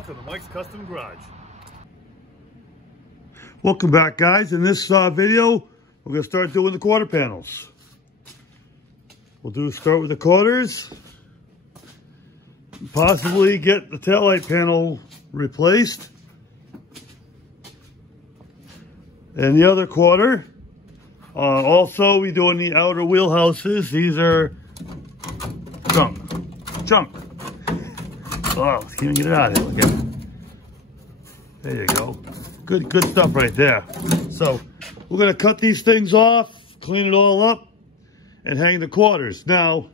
welcome to Mike's Custom Garage. Welcome back, guys. In this video, we're going to start doing the quarter panels. We'll start with the quarters. Possibly get the taillight panel replaced. And the other quarter. Also, we're doing the outer wheel houses. These are junk. Oh, can't even get it out of here. Look at it. There you go. Good stuff right there. So we're going to cut these things off, clean it all up, and hang the quarters. Now,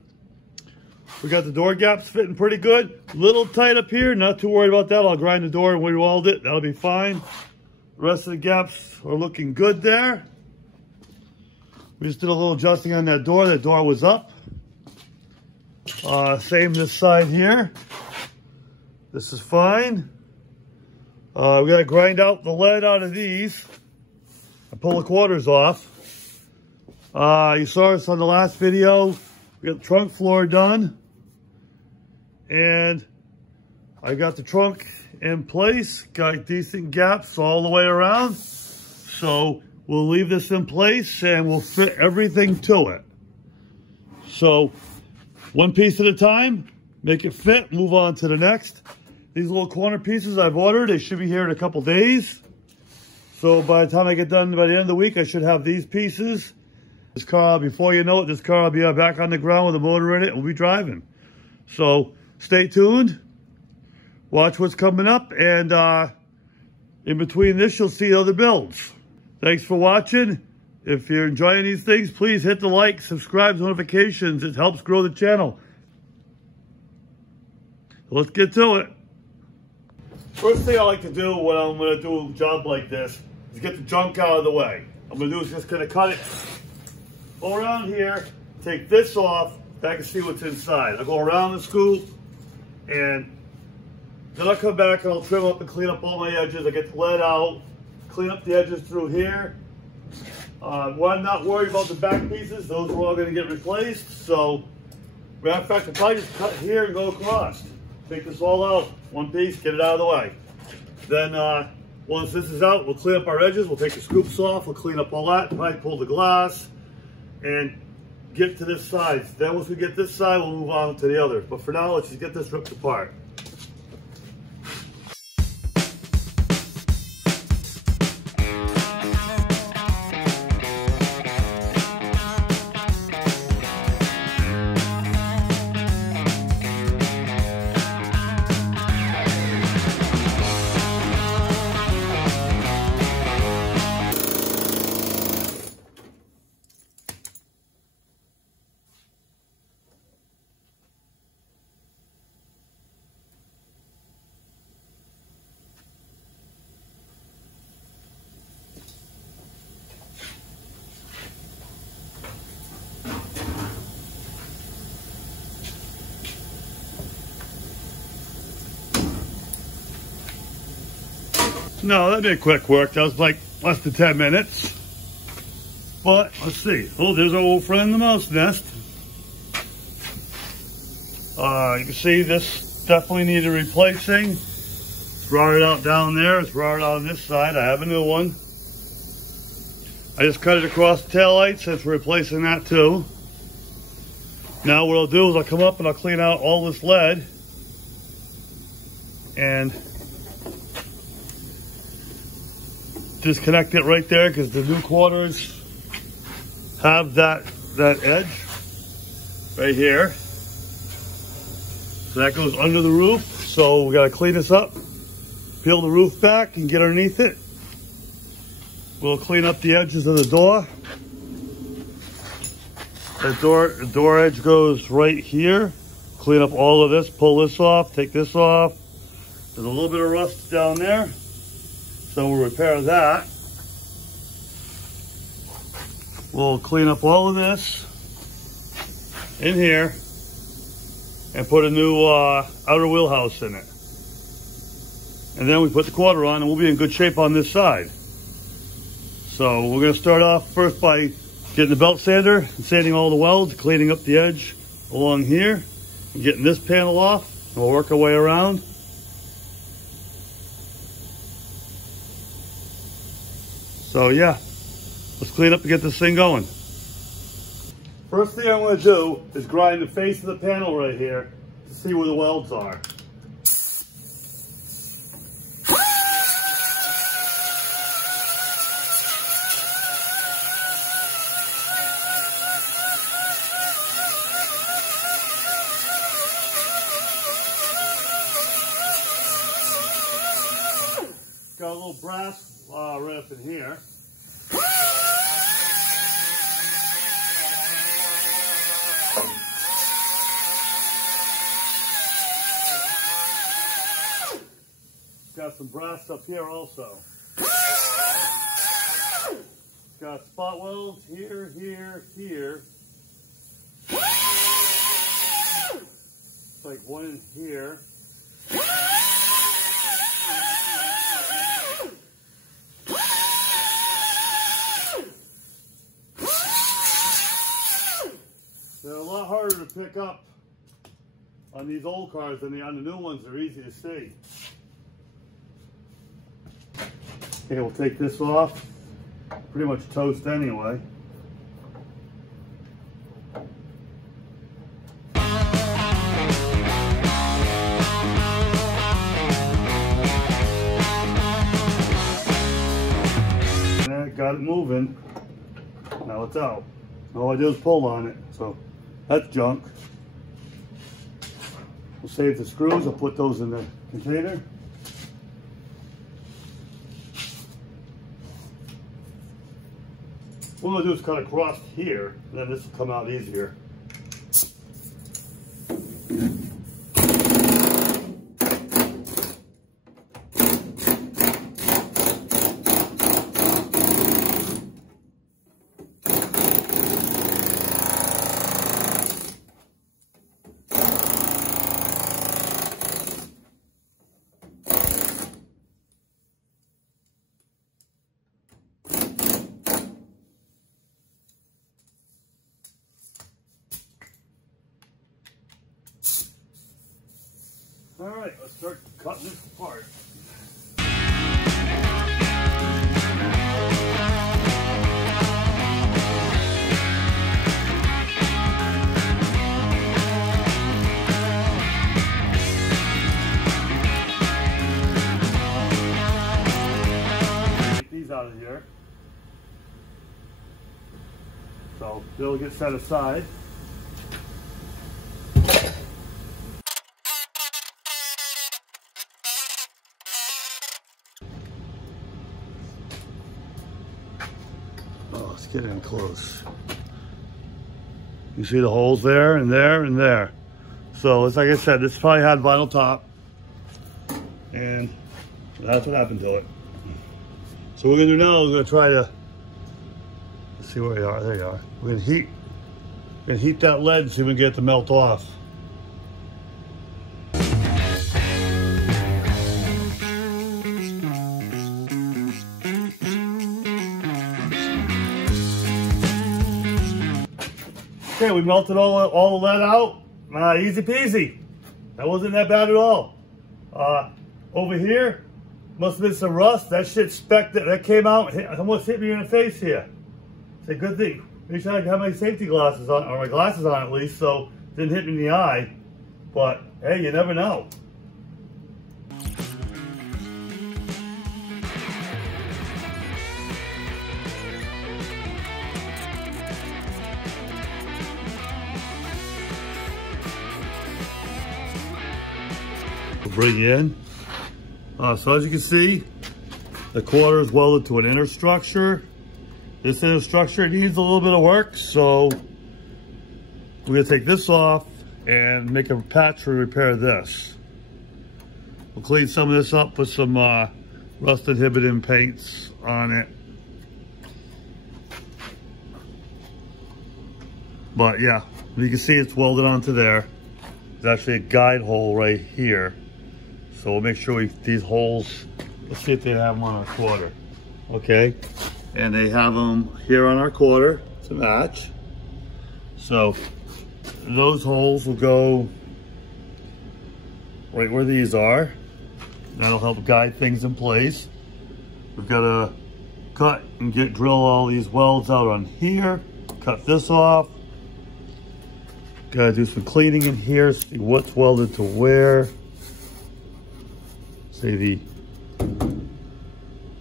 we got the door gaps fitting pretty good. A little tight up here. Not too worried about that. I'll grind the door and re-weld it. That'll be fine. The rest of the gaps are looking good there. We just did a little adjusting on that door. That door was up. Same this side here. This is fine. We got to grind out the lead out of these and pull the quarters off. You saw us on the last video. We got the trunk floor done. And I got the trunk in place. Got decent gaps all the way around. So we'll leave this in place and we'll fit everything to it. So one piece at a time, make it fit, move on to the next. These little corner pieces I've ordered, they should be here in a couple days. So by the time I get done by the end of the week, I should have these pieces. This car, before you know it, this car will be back on the ground with a motor in it and we'll be driving. So stay tuned, watch what's coming up, and in between this, you'll see other builds. Thanks for watching. If you're enjoying these things, please hit the like, subscribe, notifications. It helps grow the channel. Let's get to it. First thing I like to do when I'm going to do a job like this is get the junk out of the way. I'm going to do is just going to cut it, go around here, take this off, so I can see what's inside. I'll go around the scoop, and then I'll come back and I'll trim up and clean up all my edges. I get the lead out, clean up the edges through here. Well, I'm not worried about the back pieces. Those are all going to get replaced. So, matter of fact, I'll probably just cut here and go across. Take this all out, one piece, get it out of the way. Then, once this is out, we'll clean up our edges. We'll take the scoops off. We'll clean up all that. Probably pull the glass and get to this side. Then once we get this side, we'll move on to the other. But for now, let's just get this ripped apart. No, that'd be a quick work. That was like less than 10 minutes. But let's see. Oh, there's our old friend, the mouse nest. You can see this definitely needed replacing. It's rotted out down there. It's rotted out on this side. I have a new one. I just cut it across the taillight since we're replacing that too. Now what I'll do is I'll come up and I'll clean out all this lead. And disconnect it right there because the new quarters have that edge right here. So that goes under the roof. So we got to clean this up, peel the roof back and get underneath it. We'll clean up the edges of the door. The door edge goes right here. Clean up all of this, pull this off, take this off. There's a little bit of rust down there. So we'll repair that. We'll clean up all of this in here and put a new outer wheelhouse in it. And then we put the quarter on and we'll be in good shape on this side. So we're going to start off first by getting the belt sander and sanding all the welds, cleaning up the edge along here, and getting this panel off, and we'll work our way around. So yeah, let's clean up and get this thing going. First thing I'm going to do is grind the face of the panel right here to see where the welds are. Got a little brass right up in here. Got some brass up here also. Got spot welds here, here, here. It's like one in here. They're a lot harder to pick up on these old cars than on the new ones. They're easy to see. Okay, we'll take this off. Pretty much toast anyway. And got it moving. Now it's out. All I do is pull on it, so that's junk. We'll save the screws. I'll put those in the container. What I'm going to do is cut across here, and then this will come out easier. All right, let's start cutting this apart. Get these out of here. So they'll get set aside. Let's get in close. You see the holes there and there and there. So it's like I said, this probably had vinyl top, and that's what happened to it. So what we're gonna do now is we're gonna try to, let's see where you are. There you are. We're gonna heat that lead and see if we can get it to melt off. Okay, we melted all the lead out. Easy peasy. That wasn't that bad at all. Over here, must have been some rust. That shit specked, that came out, almost hit me in the face here. It's a good thing. Make sure I have my safety glasses on, or my glasses on at least, so it didn't hit me in the eye. But hey, you never know. Bring in. So as you can see, the quarter is welded to an inner structure. This inner structure needs a little bit of work, so we're gonna take this off and make a patch to repair this. We'll clean some of this up with some rust inhibiting paints on it. But yeah, you can see it's welded onto there. There's actually a guide hole right here. So we'll make sure these holes, let's see if they have them on our quarter. Okay, and they have them here on our quarter to match. So those holes will go right where these are. That'll help guide things in place. We've got to cut and drill all these welds out on here. Cut this off. Gotta do some cleaning in here, see what's welded to where. See, the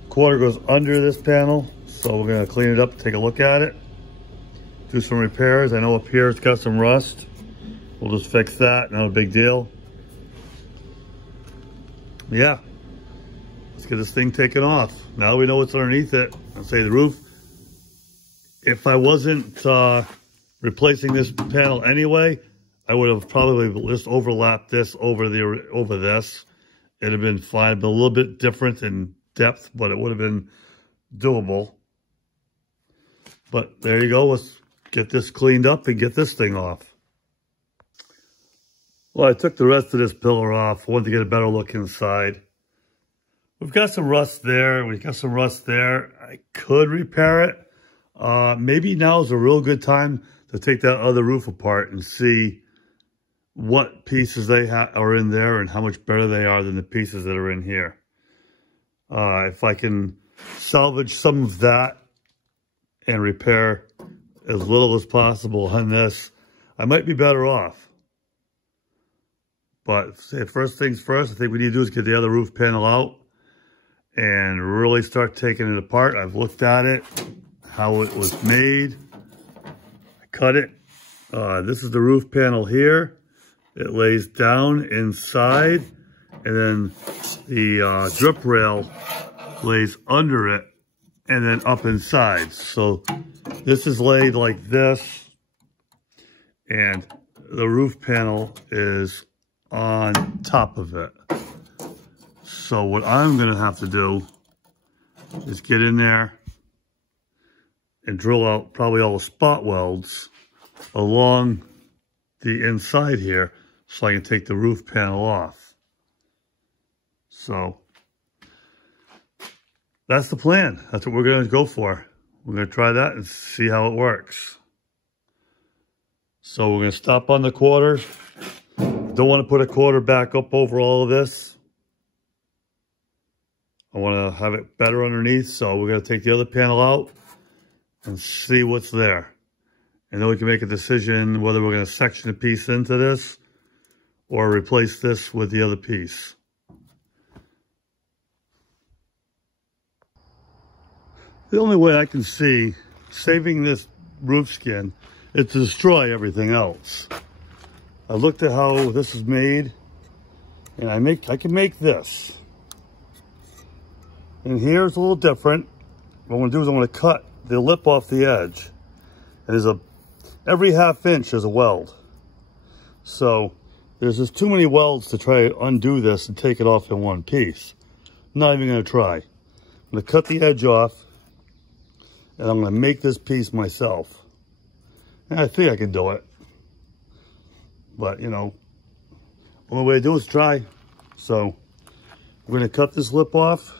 quarter goes under this panel, so we're gonna clean it up, take a look at it, do some repairs. I know up here it's got some rust. We'll just fix that, not a big deal. Yeah, let's get this thing taken off. Now we know what's underneath it. I'll say the roof. If I wasn't replacing this panel anyway, I would have probably just overlapped this over this. It'd have been fine, but a little bit different in depth, but it would have been doable. But there you go. Let's get this cleaned up and get this thing off. Well, I took the rest of this pillar off. Wanted to get a better look inside. We've got some rust there. We've got some rust there. I could repair it. Maybe now is a real good time to take that other roof apart and see what pieces they are in there and how much better they are than the pieces that are in here. If I can salvage some of that and repair as little as possible on this, I might be better off. But first things first, I think we need to do is get the other roof panel out and really start taking it apart. I've looked at it, how it was made. I cut it. This is the roof panel here. It lays down inside, and then the drip rail lays under it and then up inside. So this is laid like this, and the roof panel is on top of it. So what I'm gonna have to do is get in there and drill out probably all the spot welds along the inside here so I can take the roof panel off. So that's the plan. That's what we're gonna go for. We're gonna try that and see how it works. So we're gonna stop on the quarter. Don't want to put a quarter back up over all of this. I want to have it better underneath, so we're going to take the other panel out and see what's there. And then we can make a decision whether we're going to section a piece into this or replace this with the other piece. The only way I can see saving this roof skin is to destroy everything else. I looked at how this is made, and I can make this. And here's a little different. What I'm gonna do is I'm gonna cut the lip off the edge. And every ½ inch is a weld. So there's just too many welds to try to undo this and take it off in one piece. I'm not even gonna try. I'm gonna cut the edge off, and I'm gonna make this piece myself. And I think I can do it. But, you know, the only way to do it is try. So we're gonna cut this lip off,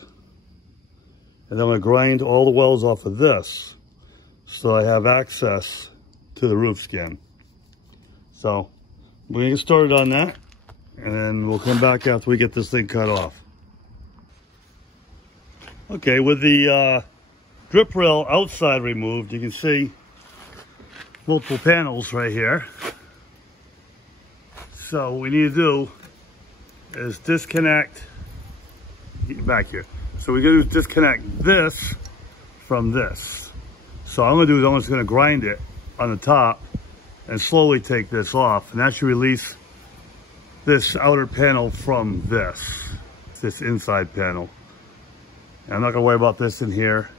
and then I'm gonna grind all the welds off of this so I have access to the roof skin. So we're gonna get started on that, and then we'll come back after we get this thing cut off. Okay, with the drip rail outside removed, you can see multiple panels right here. So what we need to do is disconnect, get back here. So we're gonna disconnect this from this. So what I'm gonna do is I'm just gonna grind it on the top and slowly take this off. And that should release this outer panel from this inside panel. And I'm not gonna worry about this in here,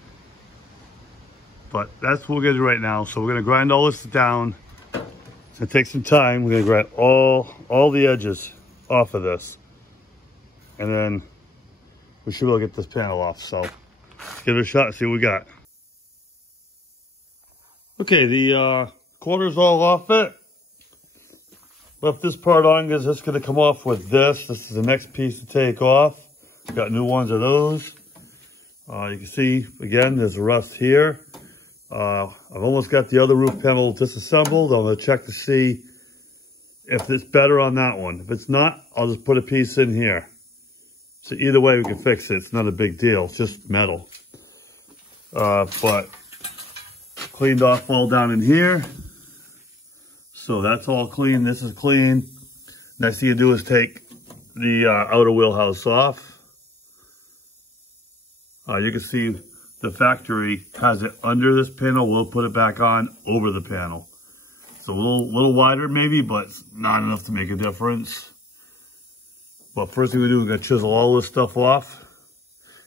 but that's what we're gonna do right now. So we're gonna grind all this down. It's gonna take some time. We're gonna grind all the edges off of this. And then we should be able to get this panel off. So let's give it a shot and see what we got. Okay, the quarter's all off it. Left this part on because it's gonna come off with this. This is the next piece to take off. Got new ones of those. You can see, again, there's a rust here. I've almost got the other roof panel disassembled. I'm gonna check to see if it's better on that one. If it's not, I'll just put a piece in here. So either way, we can fix it. It's not a big deal. It's just metal. but cleaned off all down in here. So that's all clean. This is clean. Next thing you do is take the outer wheelhouse off. You can see the factory has it under this panel. We'll put it back on over the panel. It's a little wider maybe, but not enough to make a difference. But first thing we do, we're gonna chisel all this stuff off,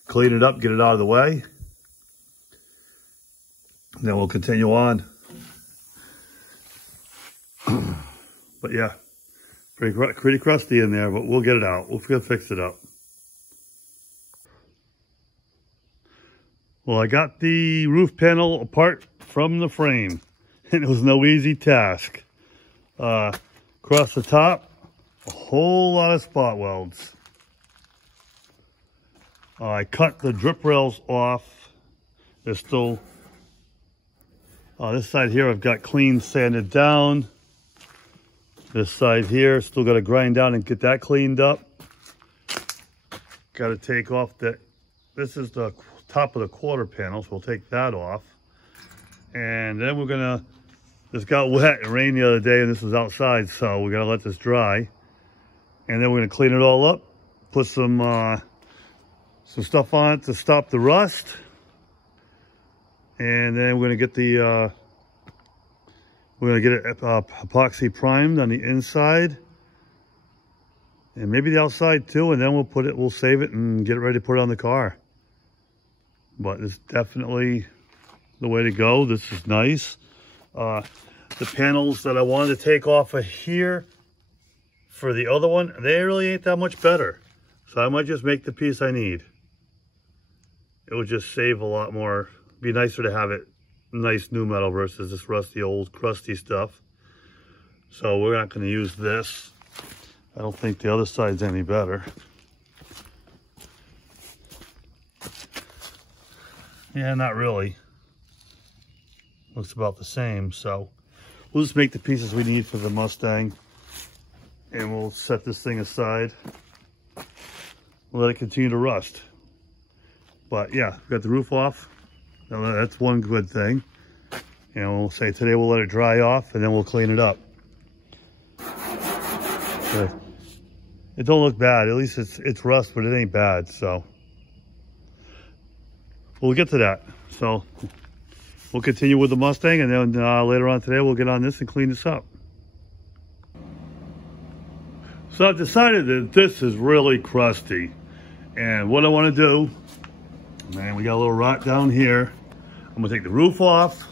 clean it up, get it out of the way. And then we'll continue on. But yeah, pretty crusty in there, but we'll get it out. We'll fix it up. Well, I got the roof panel apart from the frame, and it was no easy task. Across the top, a whole lot of spot welds. I cut the drip rails off. They're still, this side here I've got clean sanded down. This side here, still got to grind down and get that cleaned up. Got to take off this is the top of the quarter panel, so we'll take that off. And then we're gonna, this got wet and rained the other day and this was outside, so we're gonna let this dry. And then we're gonna clean it all up, put some stuff on it to stop the rust. And then we're gonna get it epoxy primed on the inside. And maybe the outside too, and then we'll save it and get it ready to put it on the car. But it's definitely the way to go. This is nice. The panels that I wanted to take off of here for the other one, they really ain't that much better. So I might just make the piece I need. It would just save a lot more. Be nicer to have it nice new metal versus this rusty old crusty stuff. So we're not going to use this. I don't think the other side's any better. Yeah, not really. Looks about the same, so we'll just make the pieces we need for the Mustang and we'll set this thing aside. We'll let it continue to rust. But yeah, we got the roof off. Now that's one good thing. And we'll say today we'll let it dry off and then we'll clean it up. But it don't look bad. At least it's rust, but it ain't bad, so. We'll get to that. So we'll continue with the Mustang, and then later on today we'll get on this and clean this up. So I've decided that this is really crusty, and what I want to do, man, we got a little rot down here. I'm gonna take the roof off.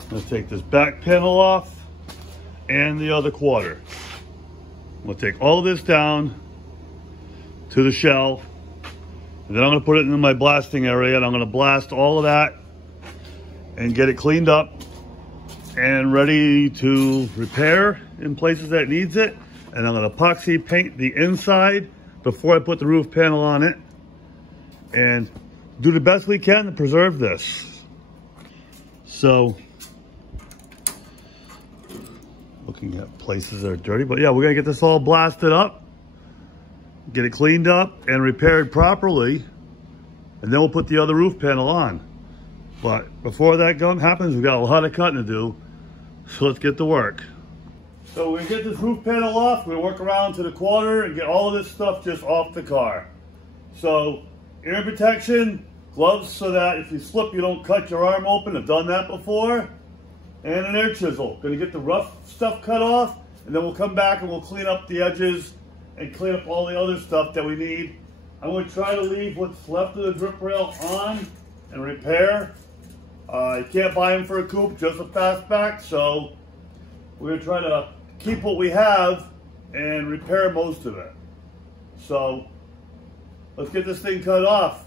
I'm gonna take this back panel off and the other quarter. I'm gonna take all of this down to the shell. And then I'm going to put it in my blasting area, and I'm going to blast all of that and get it cleaned up and ready to repair in places that it needs it. And I'm going to epoxy paint the inside before I put the roof panel on it and do the best we can to preserve this. So, looking at places that are dirty, but yeah, we're going to get this all blasted up. Get it cleaned up and repaired properly, and then we'll put the other roof panel on. But before that happens, we've got a lot of cutting to do, so let's get to work. So we're gonna get this roof panel off, we're gonna work around to the quarter and get all of this stuff just off the car. So, ear protection, gloves so that if you slip you don't cut your arm open, I've done that before, and an air chisel. Gonna get the rough stuff cut off, and then we'll come back and we'll clean up the edges and clean up all the other stuff that we need. I'm going to try to leave what's left of the drip rail on and repair. You can't buy them for a coupe, just a fastback, so we're going to try to keep what we have and repair most of it. So let's get this thing cut off.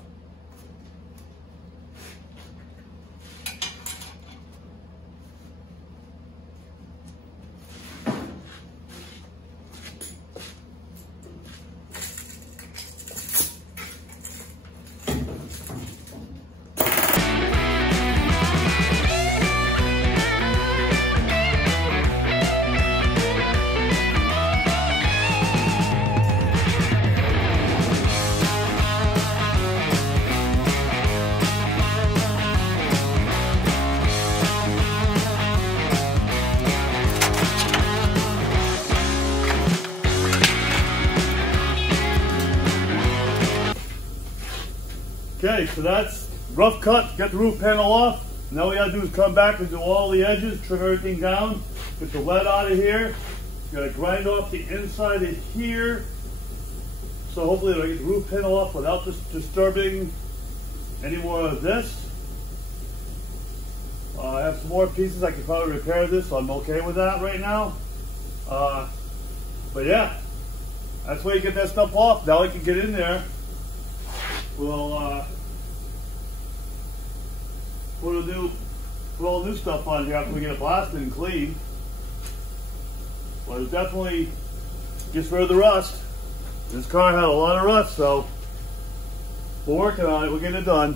Okay, so that's rough cut, get the roof panel off. Now we gotta do is come back and do all the edges, trim everything down, get the lead out of here. Gotta grind off the inside of here. So hopefully I get the roof panel off without disturbing any more of this. I have some more pieces, I can probably repair this, so I'm okay with that right now. But yeah, that's where you get that stuff off. Now I can get in there. We'll put all new stuff on here after we get it blasted and clean. But it definitely gets rid of the rust. This car had a lot of rust, so we're working on it. We're getting it done.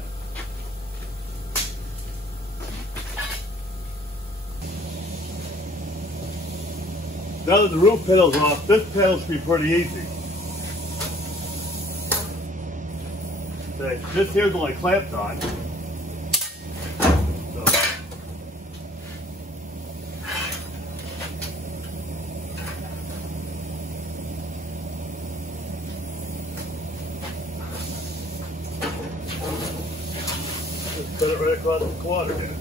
Now that the roof panel's off, this panel should be pretty easy. Okay, this here's only clamped on. Put it right across the quad again.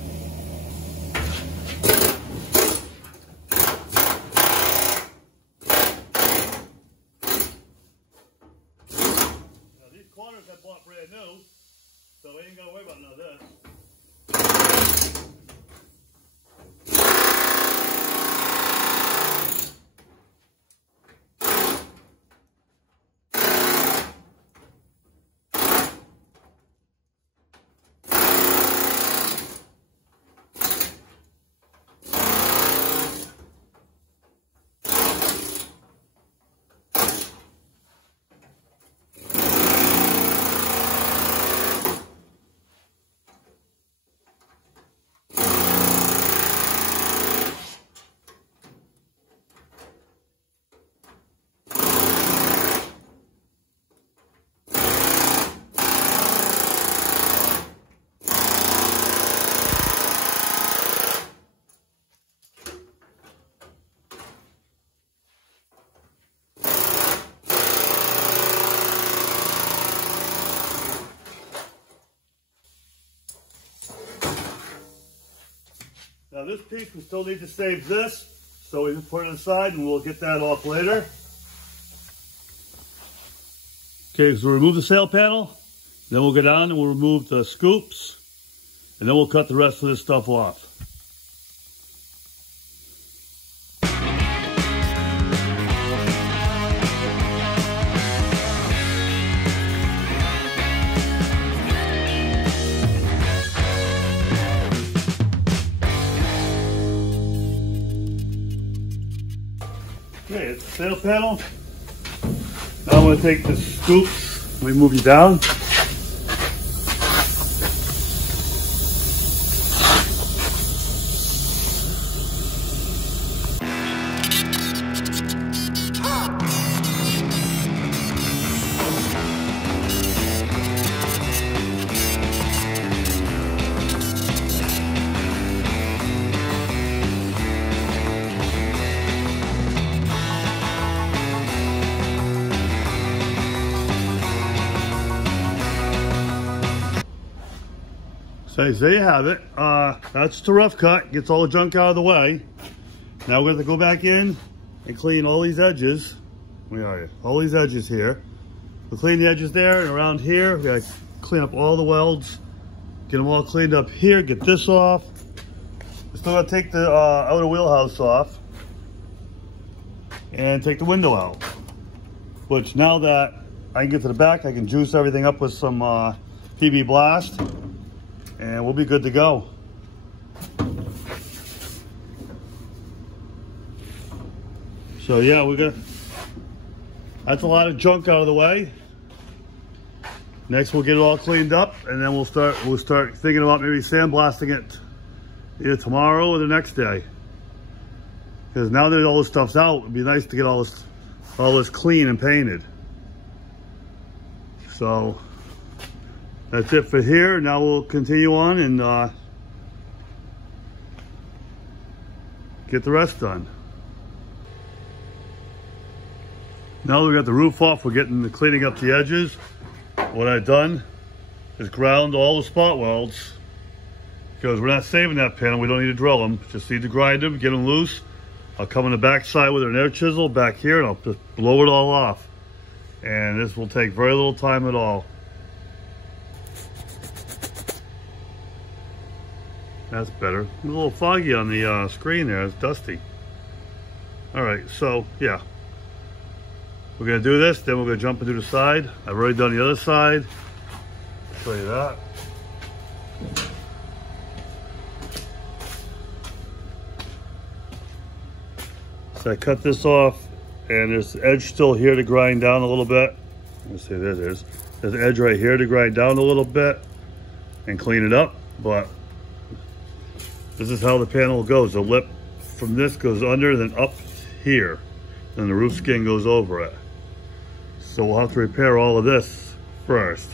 Now these corners I bought brand new, so I ain't gotta worry about none of this. Now this piece, we still need to save this, so we just put it aside and we'll get that off later. Okay, so remove the sail panel, then we'll go down and we'll remove the scoops, and then we'll cut the rest of this stuff off. Okay, it's the sail panel. Now I'm going to take the scoops. Let me move you down. So there you have it. That's the rough cut. Gets all the junk out of the way. Now we're going to go back in and clean all these edges. Where are you? All these edges here. We'll clean the edges there and around here. We got to clean up all the welds. Get them all cleaned up here. Get this off. We still got to take the outer wheelhouse off and take the window out. Which now that I can get to the back, I can juice everything up with some PB Blast. And we'll be good to go. So yeah, that's a lot of junk out of the way. Next we'll get it all cleaned up and then we'll start thinking about maybe sandblasting it either tomorrow or the next day. Because now that all this stuff's out, it'd be nice to get all this clean and painted. So that's it for here. Now we'll continue on and get the rest done. Now that we got the roof off, we're getting the cleaning up the edges. What I've done is ground all the spot welds, because we're not saving that panel. We don't need to drill them. Just need to grind them, get them loose. I'll come on the back side with an air chisel back here, and I'll just blow it all off. And this will take very little time at all. That's better. It's a little foggy on the screen there. It's dusty. All right, so yeah. We're gonna do this, then we're gonna jump into the side. I've already done the other side. I'll show you that. So I cut this off, and there's edge still here to grind down a little bit. Let's see, there it is. There's an edge right here to grind down a little bit and clean it up, but this is how the panel goes. The lip from this goes under, then up here. Then the roof skin goes over it. So we'll have to repair all of this first.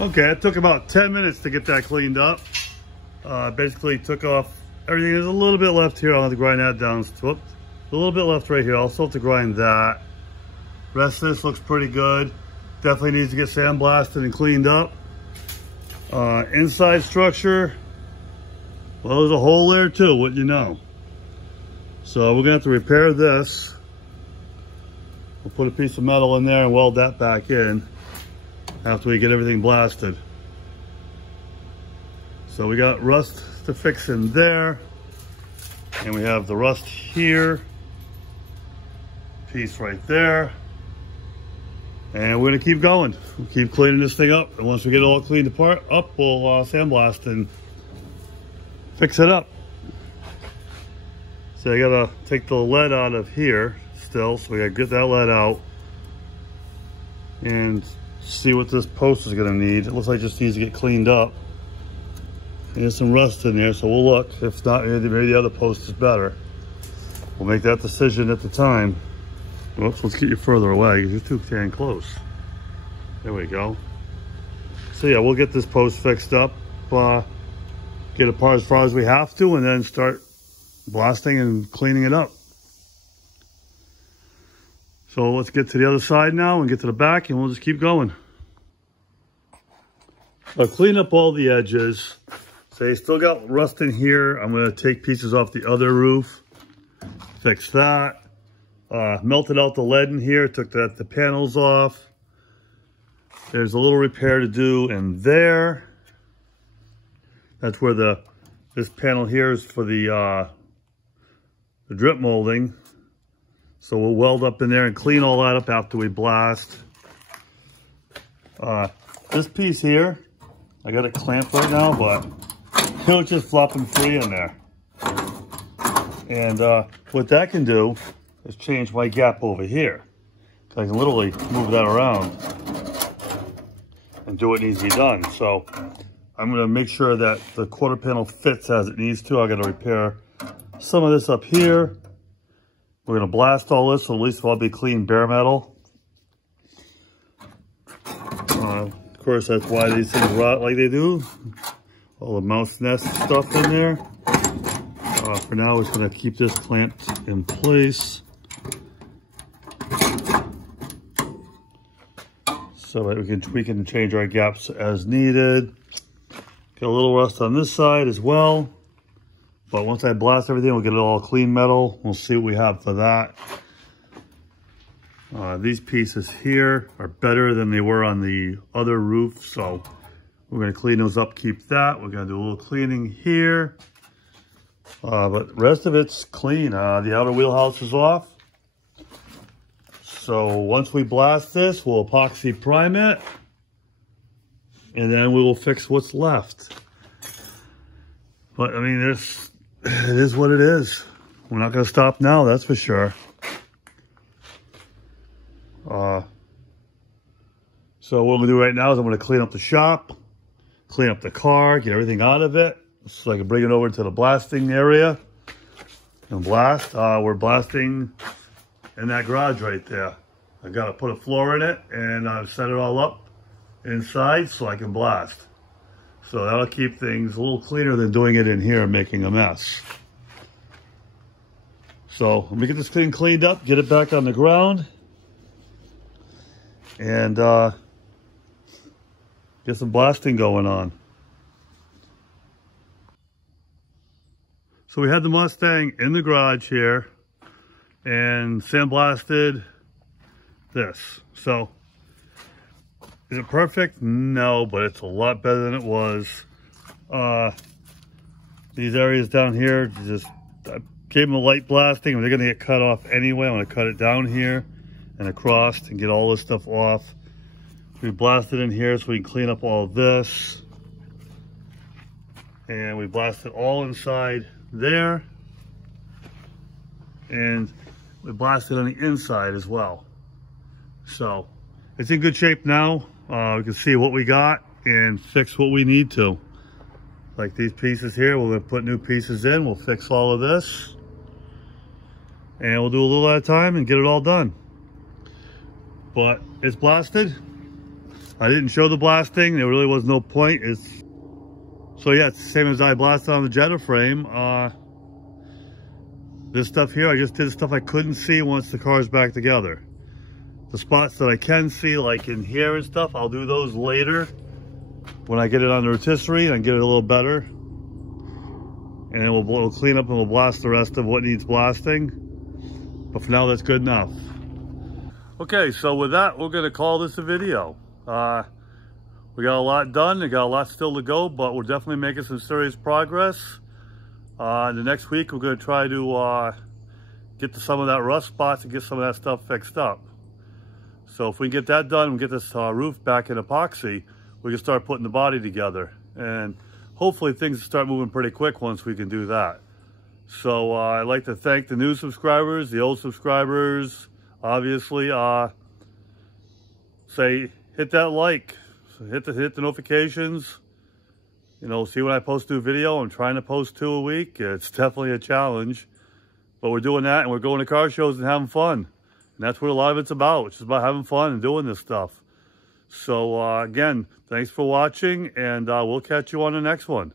Okay, it took about 10 minutes to get that cleaned up. Basically took off everything. There's a little bit left here. I'll have to grind that down. Whoops. A little bit left right here. I'll still have to grind that. Rest of this looks pretty good. Definitely needs to get sandblasted and cleaned up. Inside structure, well, there's a hole there too, wouldn't you know? So we're gonna have to repair this. We'll put a piece of metal in there and weld that back in after we get everything blasted. So we got rust to fix in there, and we have the rust here, piece right there, and we're gonna keep going. We'll keep cleaning this thing up, and once we get it all cleaned apart up, we'll sandblast and fix it up. So I gotta take the lead out of here still, so we gotta get that lead out and see what this post is gonna need. It looks like it just needs to get cleaned up. There's some rust in there, so we'll look. If not, maybe the other post is better. We'll make that decision at the time. Whoops, let's get you further away because you're too dang close. There we go. So yeah, we'll get this post fixed up, get it apart as far as we have to, and then start blasting and cleaning it up. So let's get to the other side now and get to the back, and we'll just keep going. I'll clean up all the edges. So you still got rust in here. I'm gonna take pieces off the other roof, fix that. Melted out the lead in here, took the panels off. There's a little repair to do in there. That's where this panel here is for the drip molding. So we'll weld up in there and clean all that up after we blast. This piece here, I got it clamped right now, but it'll just flopping free in there. And what that can do is change my gap over here. I can literally move that around and do what needs to be done. So I'm gonna make sure that the quarter panel fits as it needs to. I gotta repair some of this up here. We're gonna blast all this, so at least it'll all be clean bare metal. Of course, that's why these things rot like they do. All the mouse nest stuff in there. For now, we're just gonna keep this clamped in place, so that we can change our gaps as needed. Got a little rust on this side as well. But once I blast everything, we'll get it all clean metal. We'll see what we have for that. These pieces here are better than they were on the other roof. So we're gonna clean those up, keep that. We're gonna do a little cleaning here. But the rest of it's clean. The outer wheelhouse is off. So once we blast this, we'll epoxy prime it. And then we will fix what's left. But I mean, it is what it is. We're not gonna stop now, that's for sure. So what I'm gonna do right now is I'm gonna clean up the shop, clean up the car, get everything out of it, so I can bring it over to the blasting area and blast. We're blasting in that garage right there. I got to put a floor in it and set it all up inside so I can blast. So that'll keep things a little cleaner than doing it in here and making a mess. So let me get this thing cleaned up, get it back on the ground, and get some blasting going on. So we had the Mustang in the garage here and sandblasted this. So is it perfect? No, but it's a lot better than it was. These areas down here, just I gave them a light blasting, and they're gonna get cut off anyway. I'm gonna cut it down here and across and get all this stuff off. We blasted in here so we can clean up all this. And we blasted all inside there. And we blasted on the inside as well. So it's in good shape now. We can see what we got and fix what we need to. Like these pieces here, we're gonna put new pieces in. We'll fix all of this. And we'll do a little at a time and get it all done. But it's blasted. I didn't show the blasting. There really was no point. So yeah, it's the same as I blasted on the Jetta frame. This stuff here, I just did stuff I couldn't see once the car's back together. The spots that I can see, like in here and stuff, I'll do those later when I get it on the rotisserie and get it a little better. And then we'll clean up and we'll blast the rest of what needs blasting. But for now, that's good enough. Okay, so with that, we're gonna call this a video. We got a lot done, we got a lot still to go, but we're definitely making some serious progress. The next week, we're gonna try to get to some of that rust spots and get some of that stuff fixed up. So if we get that done and get this roof back in epoxy, we can start putting the body together. And hopefully things start moving pretty quick once we can do that. So I'd like to thank the new subscribers, the old subscribers, obviously. Say, hit that like, hit the notifications. You know, see when I post a new video. I'm trying to post 2 a week. It's definitely a challenge. But we're doing that, and we're going to car shows and having fun. And that's what a lot of it's about. It's just about having fun and doing this stuff. So, again, thanks for watching, and we'll catch you on the next one.